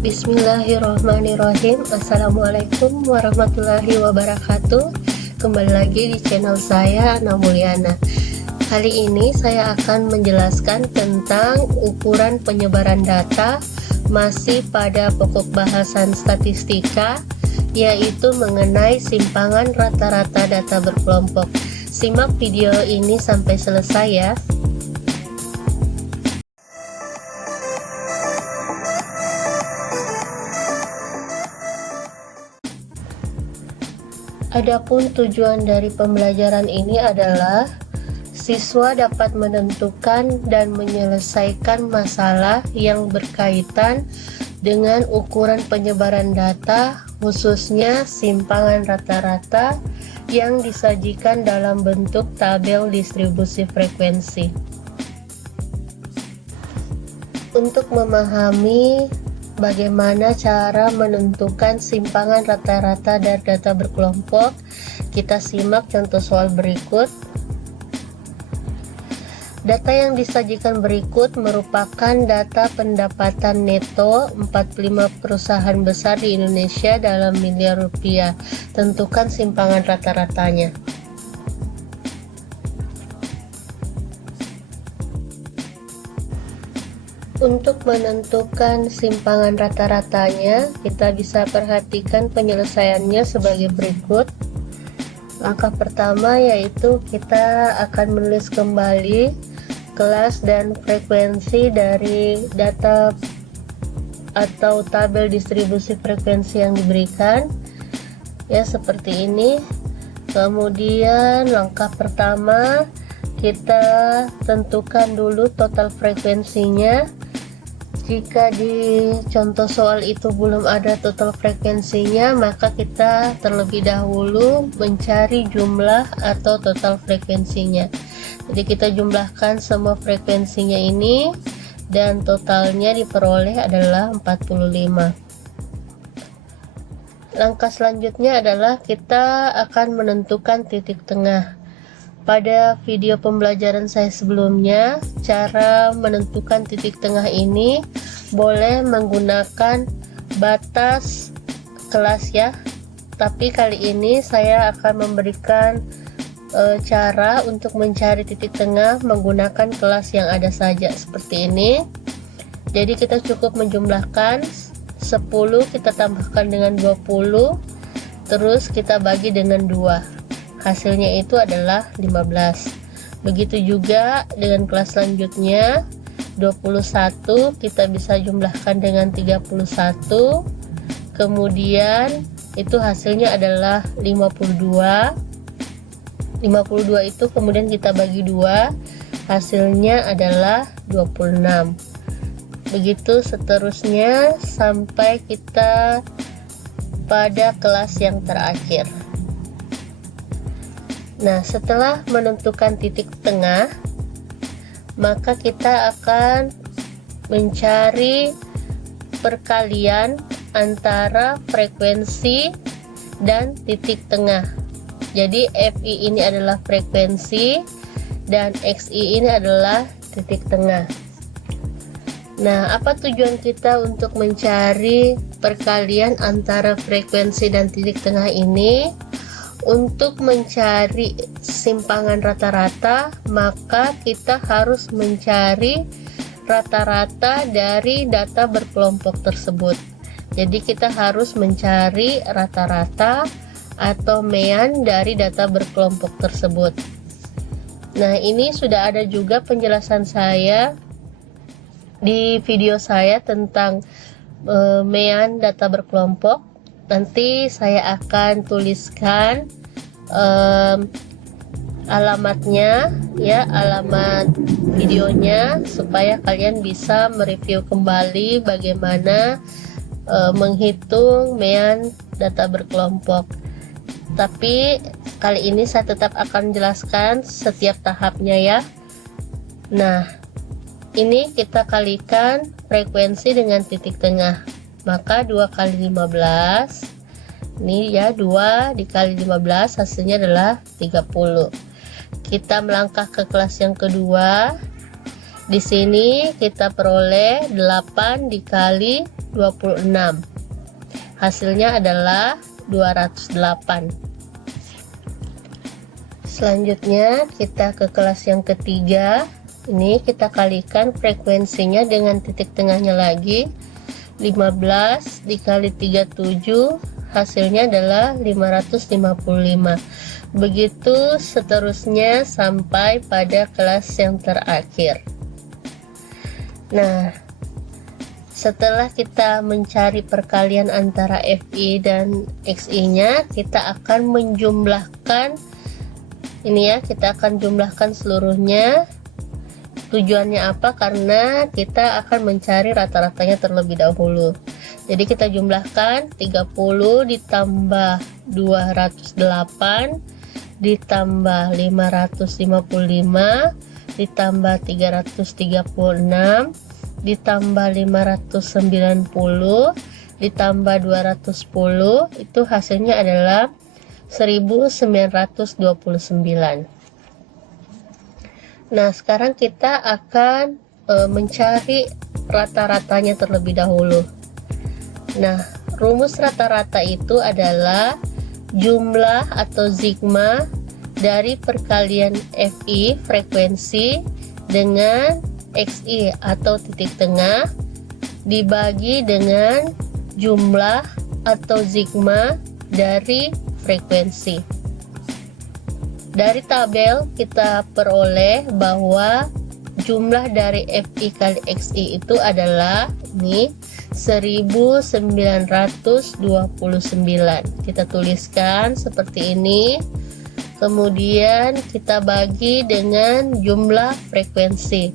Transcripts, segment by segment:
Bismillahirrahmanirrahim. Assalamualaikum warahmatullahi wabarakatuh. Kembali lagi di channel saya, Ana Mulyana. Kali ini saya akan menjelaskan tentang ukuran penyebaran data masih pada pokok bahasan statistika, yaitu mengenai simpangan rata-rata data berkelompok. Simak video ini sampai selesai ya. Adapun tujuan dari pembelajaran ini adalah siswa dapat menentukan dan menyelesaikan masalah yang berkaitan dengan ukuran penyebaran data, khususnya simpangan rata-rata yang disajikan dalam bentuk tabel distribusi frekuensi. Untuk memahami bagaimana cara menentukan simpangan rata-rata dari data berkelompok, kita simak contoh soal berikut. Data yang disajikan berikut merupakan data pendapatan neto 45 perusahaan besar di Indonesia dalam miliar rupiah. Tentukan simpangan rata-ratanya. Untuk menentukan simpangan rata-ratanya, kita bisa perhatikan penyelesaiannya sebagai berikut. Langkah pertama yaitu kita akan menulis kembali kelas dan frekuensi dari data atau tabel distribusi frekuensi yang diberikan. Ya, seperti ini. Kemudian langkah pertama kita tentukan dulu total frekuensinya. Jika di contoh soal itu belum ada total frekuensinya, maka kita terlebih dahulu mencari jumlah atau total frekuensinya. Jadi kita jumlahkan semua frekuensinya ini dan totalnya diperoleh adalah 45. Langkah selanjutnya adalah kita akan menentukan titik tengah. Pada video pembelajaran saya sebelumnya, cara menentukan titik tengah ini boleh menggunakan batas kelas ya. Tapi kali ini saya akan memberikan cara untuk mencari titik tengah menggunakan kelas yang ada saja seperti ini. Jadi kita cukup menjumlahkan 10, kita tambahkan dengan 20, terus kita bagi dengan 2. Hasilnya itu adalah 15. Begitu juga dengan kelas selanjutnya, 21 kita bisa jumlahkan dengan 31. Kemudian itu hasilnya adalah 52. 52 itu kemudian kita bagi 2, hasilnya adalah 26. Begitu seterusnya sampai kita pada kelas yang terakhir. Nah, setelah menentukan titik tengah, maka kita akan mencari perkalian antara frekuensi dan titik tengah. Jadi FI ini adalah frekuensi dan XI ini adalah titik tengah. Nah, apa tujuan kita untuk mencari perkalian antara frekuensi dan titik tengah ini? Untuk mencari simpangan rata-rata, maka kita harus mencari rata-rata dari data berkelompok tersebut. Jadi kita harus mencari rata-rata atau mean dari data berkelompok tersebut. Nah, ini sudah ada juga penjelasan saya di video saya tentang mean data berkelompok. Nanti saya akan tuliskan alamatnya ya, alamat videonya, supaya kalian bisa mereview kembali bagaimana menghitung mean data berkelompok. Tapi kali ini saya tetap akan jelaskan setiap tahapnya ya. Nah, ini kita kalikan frekuensi dengan titik tengah, maka 2 kali 15 ini ya, 2 dikali 15 hasilnya adalah 30. Kita melangkah ke kelas yang kedua. Di sini kita peroleh 8 dikali 26. Hasilnya adalah 208. Selanjutnya kita ke kelas yang ketiga. Ini kita kalikan frekuensinya dengan titik tengahnya lagi. 15 dikali 37, hasilnya adalah 555. Begitu seterusnya sampai pada kelas yang terakhir. Nah, setelah kita mencari perkalian antara FI dan XI nya, kita akan menjumlahkan ini ya, kita akan jumlahkan seluruhnya. Tujuannya apa? Karena kita akan mencari rata-ratanya terlebih dahulu. Jadi kita jumlahkan 30 ditambah 208 ditambah 555 ditambah 336 ditambah 590 ditambah 210, itu hasilnya adalah 1929. Nah, sekarang kita akan mencari rata-ratanya terlebih dahulu. Nah, rumus rata-rata itu adalah jumlah atau sigma dari perkalian FI frekuensi dengan XI atau titik tengah dibagi dengan jumlah atau sigma dari frekuensi. Dari tabel kita peroleh bahwa jumlah dari FI kali XI itu adalah ini 1929. Kita tuliskan seperti ini. Kemudian kita bagi dengan jumlah frekuensi.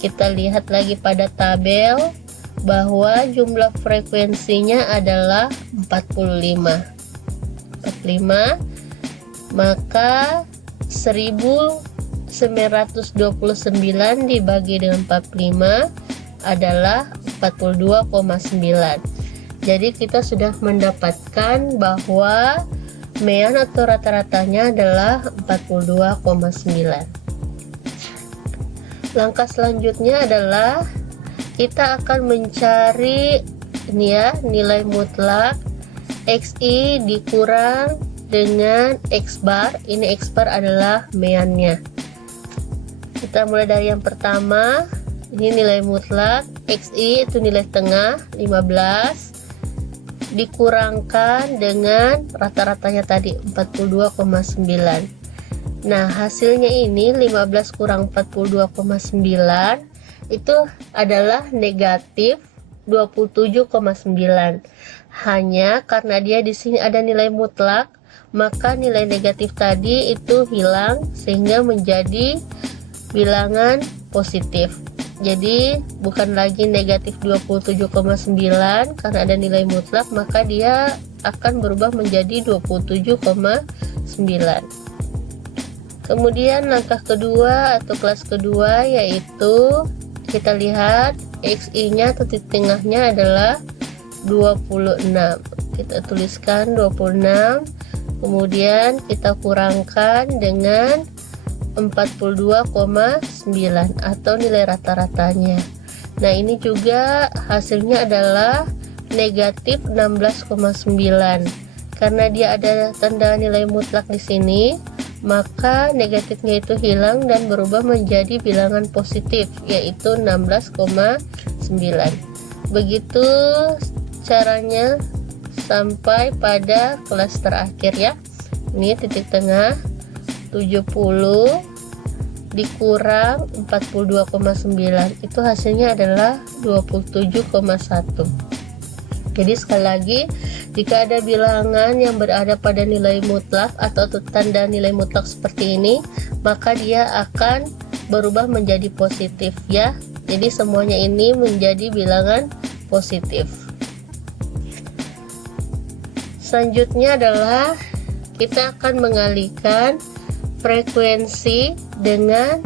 Kita lihat lagi pada tabel bahwa jumlah frekuensinya adalah 45. Maka 1929 dibagi dengan 45 adalah 42,9. Jadi kita sudah mendapatkan bahwa mean atau rata-ratanya adalah 42,9. Langkah selanjutnya adalah kita akan mencari ini ya, nilai mutlak XI dikurang dengan X bar. Ini X bar adalah meannya. Kita mulai dari yang pertama. Ini nilai mutlak XI itu nilai tengah 15 dikurangkan dengan rata-ratanya tadi 42,9. Nah, hasilnya ini 15 kurang 42,9 itu adalah negatif 27,9. Hanya karena dia di sini ada nilai mutlak, maka nilai negatif tadi itu hilang sehingga menjadi bilangan positif. Jadi bukan lagi negatif 27,9 karena ada nilai mutlak, maka dia akan berubah menjadi 27,9. Kemudian langkah kedua atau kelas kedua yaitu kita lihat XI nya atau titik tengahnya adalah 26. Kita tuliskan 26. Kemudian kita kurangkan dengan 42,9 atau nilai rata-ratanya. Nah, ini juga hasilnya adalah negatif 16,9. Karena dia ada tanda nilai mutlak di sini, maka negatifnya itu hilang dan berubah menjadi bilangan positif, yaitu 16,9. Begitu caranya sampai pada kelas terakhir ya. Ini titik tengah 70 dikurang 42,9, itu hasilnya adalah 27,1. Jadi sekali lagi, jika ada bilangan yang berada pada nilai mutlak atau tanda nilai mutlak seperti ini, maka dia akan berubah menjadi positif ya. Jadi semuanya ini menjadi bilangan positif. Selanjutnya adalah kita akan mengalihkan frekuensi dengan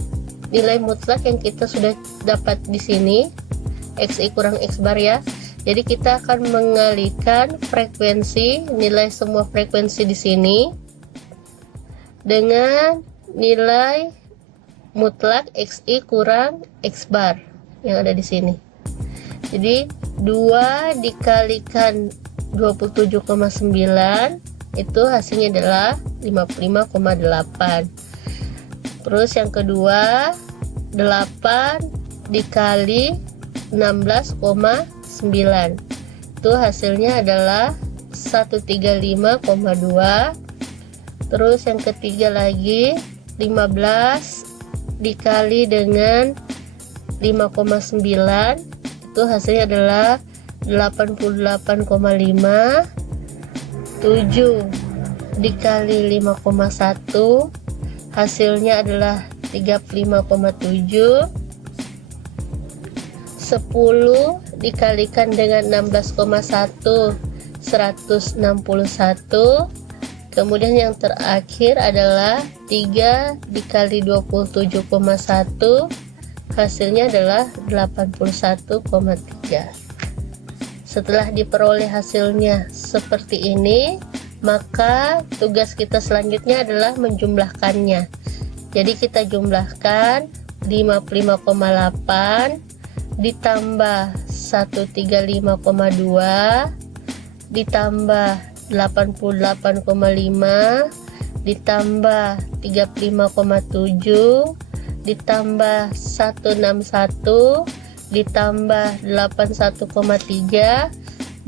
nilai mutlak yang kita sudah dapat di sini, XI kurang X bar ya. Jadi kita akan mengalihkan frekuensi, nilai semua frekuensi di sini dengan nilai mutlak XI kurang X bar yang ada di sini. Jadi 2 dikalikan 27,9 itu hasilnya adalah 55,8. Terus yang kedua 8 dikali 16,9 itu hasilnya adalah 135,2. Terus yang ketiga lagi 15 dikali dengan 5,9 itu hasilnya adalah 88,5. 7 dikali 5,1 hasilnya adalah 35,7. 10 dikalikan dengan 16,1 161. Kemudian yang terakhir adalah 3 dikali 27,1 hasilnya adalah 81,3. Setelah diperoleh hasilnya seperti ini, maka tugas kita selanjutnya adalah menjumlahkannya. Jadi kita jumlahkan 55,8 ditambah 135,2 ditambah 88,5 ditambah 35,7 ditambah 161 ditambah 81,3,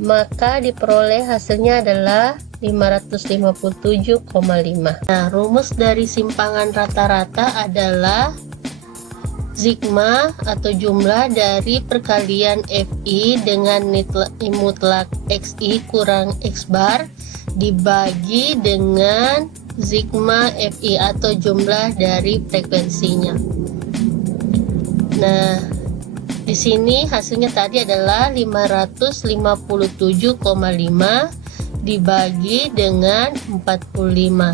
maka diperoleh hasilnya adalah 557,5. Nah, rumus dari simpangan rata-rata adalah sigma atau jumlah dari perkalian FI dengan mutlak XI kurang X bar dibagi dengan sigma FI atau jumlah dari frekuensinya. Nah, di sini hasilnya tadi adalah 557,5 dibagi dengan 45,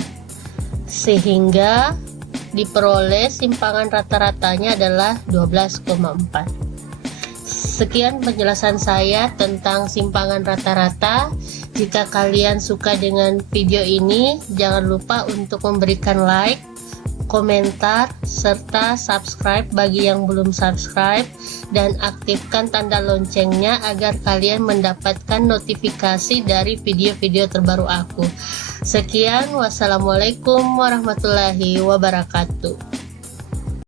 sehingga diperoleh simpangan rata-ratanya adalah 12,4. Sekian penjelasan saya tentang simpangan rata-rata. Jika kalian suka dengan video ini, jangan lupa untuk memberikan like, komentar, serta subscribe bagi yang belum subscribe, dan aktifkan tanda loncengnya agar kalian mendapatkan notifikasi dari video-video terbaru aku. Sekian, wassalamualaikum warahmatullahi wabarakatuh.